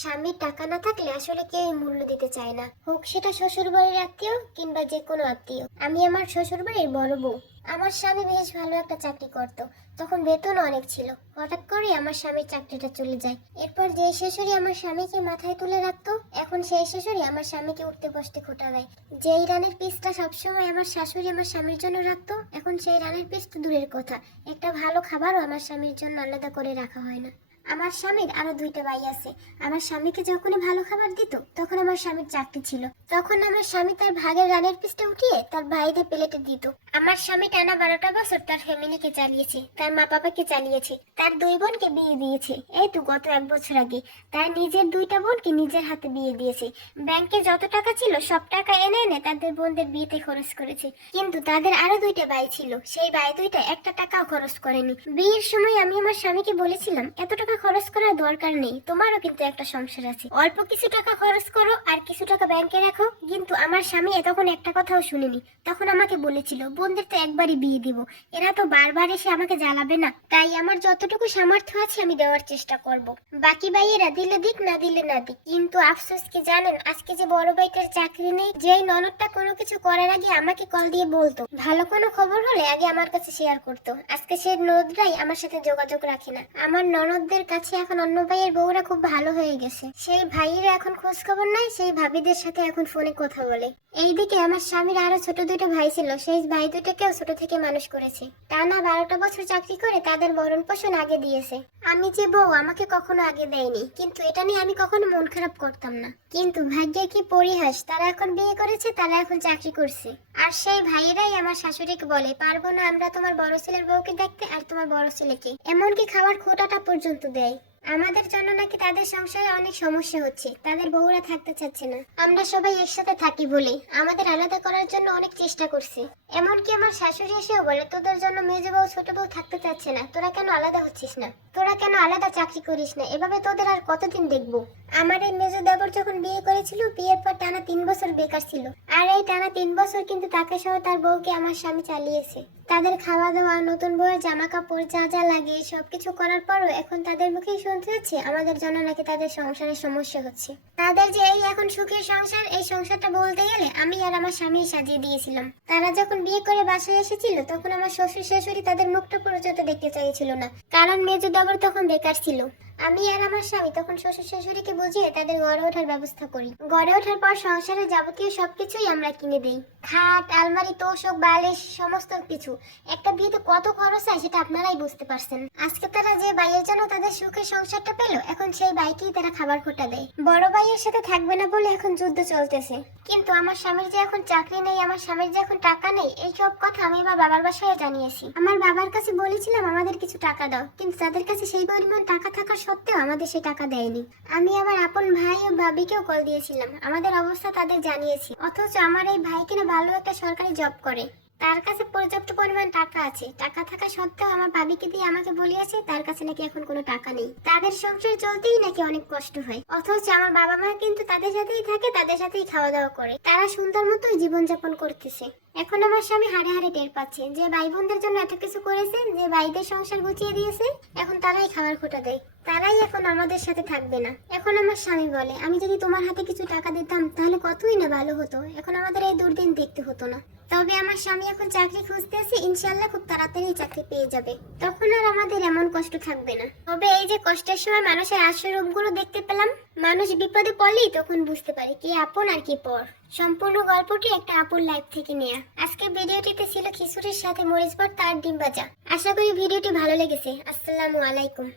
স্বামীর টাকা না থাকলে আসলে কেউই মূল্য দিতে চায় না। হোক সেটা শ্বশুর বাড়ির আত্মীয় কিংবা যে কোনো আত্মীয়। আমি আমার শ্বশুর বাড়ির বড় বউ। আমার স্বামী বেশ ভালো একটা চাকরি করত। তখন বেতন অনেক ছিল। হঠাৎ করে আমার স্বামীর চাকরিটা চলে যায়। এরপর যে শাশুড়ি আমার স্বামীকে মাথায় তুলে রাখতো, এখন সেই শাশুড়ি আমার স্বামীকে উঠতে বসতে খোটা দেয় যেই রানের পিসটা সবসময় আমার শাশুড়ি আমার স্বামীর জন্য রাখতো, এখন সেই রানের পিস তো দূরের কথা। একটা ভালো খাবারও আমার স্বামীর জন্য আলাদা করে রাখা হয় না। আমার স্বামীর আরও দুইটা ভাই আছে। আমার স্বামীকে যখনই ভালো খাবার দিত, তখন আমার স্বামীর চাকরি ছিল। তখন আমার স্বামী তার ভাগের রানের পিসটা উঠিয়ে তার ভাইদের প্লেটে দিত। আমার স্বামী টানা বারোটা বছর তার ফ্যামিলিকে চালিয়েছে, তার মা বাবাকে চালিয়েছে, তার দুই বোনকে বিয়ে দিয়েছে। এই তো গত এক বছর আগে তার নিজের দুইটা বোনকে নিজের হাতে বিয়ে দিয়েছে। ব্যাংকে যত টাকা ছিল, সব টাকা এনে এনে তাদের বোনদের বিয়েতে খরচ করেছে। কিন্তু তাদের আরও দুইটা ভাই ছিল। সেই ভাই দুইটা একটা টাকাও খরচ করেনি। বিয়ের সময় আমি আমার স্বামীকে বলেছিলাম, এত টাকা খরচ করার দরকার নেই। তোমারও কিন্তু একটা সংসার আছে। অল্প কিছু টাকা খরচ করো আর কিছু টাকা ব্যাংকে রাখো। কিন্তু আমার স্বামী তখন একটা কথাও শুনেনি। তখন আমাকে বলেছিল, বোনদের তো একবারই বিয়ে দিব। এরা তো বারবার এসে আমাকে জ্বালাবে না। তাই আমার যতটুকু সামর্থ্য আছে আমি দেওয়ার চেষ্টা করব। বাকি ভাইয়েরা দিলে দিক, না দিলে না দিক। কিন্তু আফসোস কি জানেন? আজকে যে বড় ভাইটার চাকরি নেই, যেই ননদটা কোনো কিছু করার আগে আমাকে কল দিয়ে বলতো। ভালো কোনো খবর হলে আগে আমার কাছে শেয়ার করতো। আজকে সেই ননদরাই আমার সাথে যোগাযোগ রাখে না। আমার ননদদের কাছে এখন অন্য ভাইয়ের বউরা খুব ভালো হয়ে গেছে। সেই ভাইয়েরা এখন খোঁজ খবর নাই, সেই ভাবিদের সাথে এখন ফোনে কথা বলে। এইদিকে আমার স্বামীর আরও ছোট দুটো ভাই ছিল, সেই ভাই দুটোকেও ছোট থেকে মানুষ করেছে। টানা বারোটা বছর চাকরি করে তাদের ভরণ পোষণ আগে দিয়েছে। আমি যে বউ, আমাকে কখনো আগে দেয়নি, কিন্তু এটা নিয়ে আমি কখনো মন খারাপ করতাম না। কিন্তু ভাগ্যের কি পরিহাস, তারা এখন বিয়ে করেছে, তারা এখন চাকরি করছে। আর সেই ভাইয়েরাই আমার শাশুড়িকে বলে, পারব না আমরা তোমার বড় ছেলের বউকে দেখতে আর তোমার বড় ছেলেকে। এমনকি খাওয়ার খোটাটা পর্যন্ত দেয়। আমাদের জন্য নাকি তাদের সংসারে অনেক সমস্যা হচ্ছে, তাদের বউরা থাকতে চাচ্ছে না। আমরা সবাই একসাথে থাকি বলে, আমাদের আলাদা করার জন্য অনেক চেষ্টা করছে। এমনকি আমার শাশুড়ি এসেও বলে, তোদের জন্য মেজে বউ, ছোট বউ থাকতে চাচ্ছে না, তোরা কেন আলাদা হচ্ছিস না? তোরা কেন আলাদা চাকরি করিস না? এভাবে তোদের আর কতদিন দেখব? আমার এই মেজো দেবর যখন বিয়ে করেছিল, বিয়ের পর টানা তিন বছর বেকার ছিল। আর এই টানা তিন বছর কিন্তু তাকে সহ তার বউকে আমার স্বামী চালিয়েছে। তাদের খাওয়া দাওয়া নতুন বউয়ের জামা কাপড় যা যা লাগে সবকিছু করার পরও এখন তাদের মুখেই শুনতে হচ্ছে আমাদের জন্য নাকি তাদের সংসারে সমস্যা হচ্ছে। তাদের যে এই এখন সুখের সংসার, এই সংসারটা বলতে গেলে আমি আর আমার স্বামী সাজিয়ে দিয়েছিলাম। তারা যখন বিয়ে করে বাসায় এসেছিল, তখন আমার শ্বশুর শাশুড়ি তাদের মুখটা পরিচয় দেখতে চাইছিল না। কারণ মেজু দেবর তখন বেকার ছিল। আমি আর আমার স্বামী তখন শ্বশুর শাশুড়িকে বুঝিয়ে তাদের গড়ে ওঠার ব্যবস্থা করি। গড়ে ওঠার পর সংসারের যাবতীয় সবকিছুই আমরা কিনে দেই। খাট, আলমারি, তোষক, বালিশ, সমস্ত কিছু। একটা বিয়েতে কত খরচ হয় সেটা আপনারাই বুঝতে পারছেন। আজকে তারা যে বাইয়ের জন্য তাদের সুখের সংসারটা পেল, এখন সেই বাইকেই তারা খাবার খোটা দেয়। বড় ভাইয়ের সাথে থাকবে না বলে এখন যুদ্ধ চলতেছে। কিন্তু আমার স্বামীর যে এখন চাকরি নেই, আমার স্বামীর যে এখন টাকা নেই এই সব কথা আমি আমার বাবার বাসায় জানিয়েছি। আমার বাবার কাছে বলেছিলাম, আমাদের কিছু টাকা দাও। কিন্তু তাদের কাছে সেই পরিমাণ টাকা থাকা সত্ত্বেও আমাদের সে টাকা দেয়নি। আমি আমার আপন ভাই ও ভাবিকেও কল দিয়েছিলাম। আমাদের অবস্থা তাদের জানিয়েছি। অথচ আমার এই ভাই কিনা ভালো একটা সরকারি জব করে। তার কাছে পর্যাপ্ত পরিমাণ টাকা আছে। টাকা থাকা সত্ত্বেও আমার ভাবিকে দিয়ে আমাকে বলিয়েছে, তার কাছে নাকি এখন কোনো টাকা নেই। তাদের সংসার চলতেই নাকি অনেক কষ্ট হয়। অথচ আমার বাবা মা কিন্তু তাদের সাথেই থাকে, তাদের সাথেই খাওয়া দাওয়া করে। তারা সুন্দর মতোই জীবনযাপন করতেছে। এখন আমার স্বামী হারে হারে টের পাচ্ছে। যে ভাই বোনদের জন্য এত কিছু করেছে, যে ভাইদের সংসার গুছিয়ে দিয়েছে, এখন তারাই খাবার খোটা দেয়। তারাই এখন আমাদের সাথে থাকবে না। এখন আমার স্বামী বলে, আমি যদি তোমার হাতে কিছু টাকা দিতাম, তাহলে কতই না ভালো হতো। এখন আমাদের এই দুর্দিন দেখতে হতো না। তবে আমার স্বামী এখন চাকরি খুঁজতে আছে ইনশাল্লাহ খুব তাড়াতাড়ি চাকরি পেয়ে যাবে। তখন আর আমাদের এমন কষ্ট থাকবে না। তবে এই যে কষ্টের সময় মানুষের আসল রূপগুলো দেখতে পেলাম, মানুষ বিপদে পড়লেই তখন বুঝতে পারে কি আপন আর কি পর। সম্পূর্ণ গল্পটি একটা আপুর লাইফ থেকে নেয়া। আজকে ভিডিওটিতে ছিল খিচুড়ির সাথে মরিচ ভর্তা আর ডিম আশা করি ভিডিওটি ভালো লেগেছে। আসসালামু আলাইকুম।